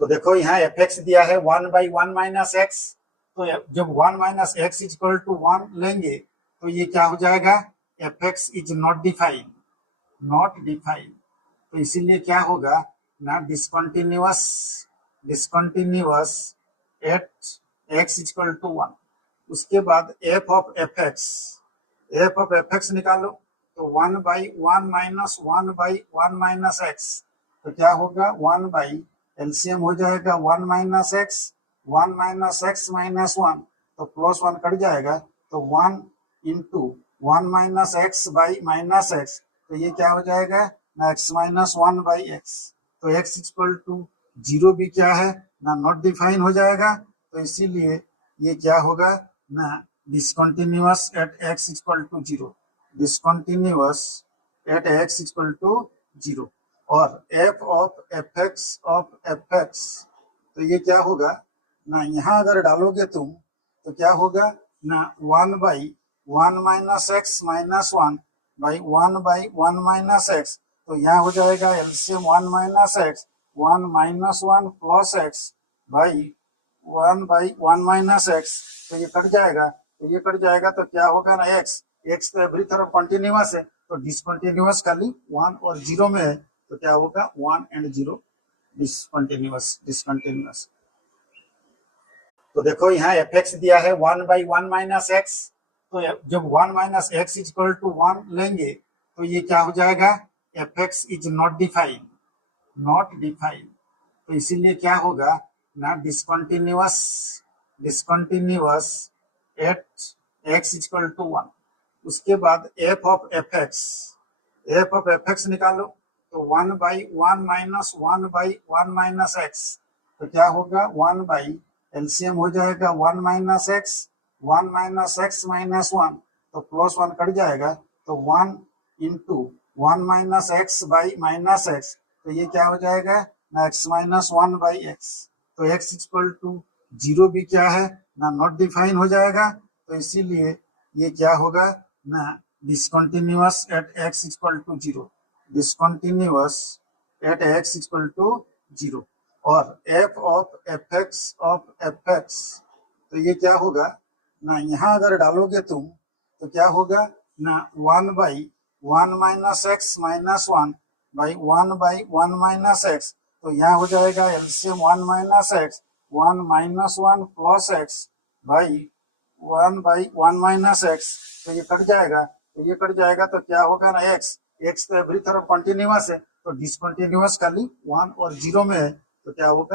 तो देखो यहाँ एफ एक्स दिया है 1/1 माइनस एक्स। तो जब 1 माइनस एक्स इक्वल टू 1 लेंगे तो ये क्या हो जाएगा, f x is not defined, not defined. तो इसीलिए क्या होगा ना, discontinuous, discontinuous at x equal to 1। उसके बाद f of f x, f of f x निकालो। तो 1/1 माइनस 1/1 माइनस एक्स, तो क्या होगा 1 एलसीएम हो जाएगा 1 minus x, 1 minus x minus 1, तो प्लस 1 कट जाएगा। तो 1 into 1 minus x by minus x, तो ये क्या हो जाएगा ना, एक्स माइनस 1 बाई एक्स। तो एक्स इक्वल टू 0 भी क्या है ना, नॉट डिफाइन हो जाएगा। तो इसीलिए ये क्या होगा ना, discontinuous at x equal to 0, discontinuous at x equal to 0। और एफ ऑफ एफ एक्स, तो ये क्या होगा ना, यहाँ अगर डालोगे तुम तो क्या होगा ना, 1/1 minus x minus 1 1/1 minus x. तो यहाँ हो जाएगा LCM 1 minus x, 1 minus 1 plus x by 1/1 minus x. तो ये कट जाएगा, तो ये कट जाएगा तो क्या होगा ना, एक्स, एक्स तो एवरी तरफ कंटिन्यूअस है, तो डिसकंटिन्यूअस खाली 1 और 0 में है। तो क्या होगा 1 एंड 0, डिसकंटिन्यूअस, डिसकंटिन्यूअस। तो देखो यहाँ एफ एक्स दिया है 1/1 माइनस एक्स। तो जब 1 माइनस एक्स इक्वल टू 1 लेंगे तो ये क्या हो जाएगा, f x is not defined, not defined. तो इसीलिए क्या होगा ना, discontinuous, discontinuous at x equal to 1। उसके बाद f of f x, f of f x निकालो। तो 1/1 माइनस 1/1 माइनस एक्स, तो क्या होगा 1 एलसीएम हो जाएगा 1 minus x, 1 minus x minus 1, तो प्लस 1 कट जाएगा। तो 1 into 1 minus x by minus x, तो ये क्या हो जाएगा ना, एक्स माइनस 1 बाई एक्स। तो एक्स इक्वल टू 0 भी क्या है ना, नॉट डिफाइन हो जाएगा। तो इसीलिए ये क्या होगा ना, discontinuous at x equal to 0, discontinuous at x equal to 0। और एफ ऑफ एफ एक्स, तो ये क्या होगा ना, यहाँ अगर डालोगे तुम तो क्या होगा ना, 1/1 minus x minus 1 1/1 minus x. तो यहाँ हो जाएगा LCM 1 minus x, 1 minus 1 plus x by 1/1 minus x. तो ये कट जाएगा, तो ये कट जाएगा तो क्या होगा ना, एक्स, एक्स तो एवरी तरफ कंटिन्यूअस है, तो डिसकंटिन्यूअस खाली 1 और 0 में है। तो क्या होगा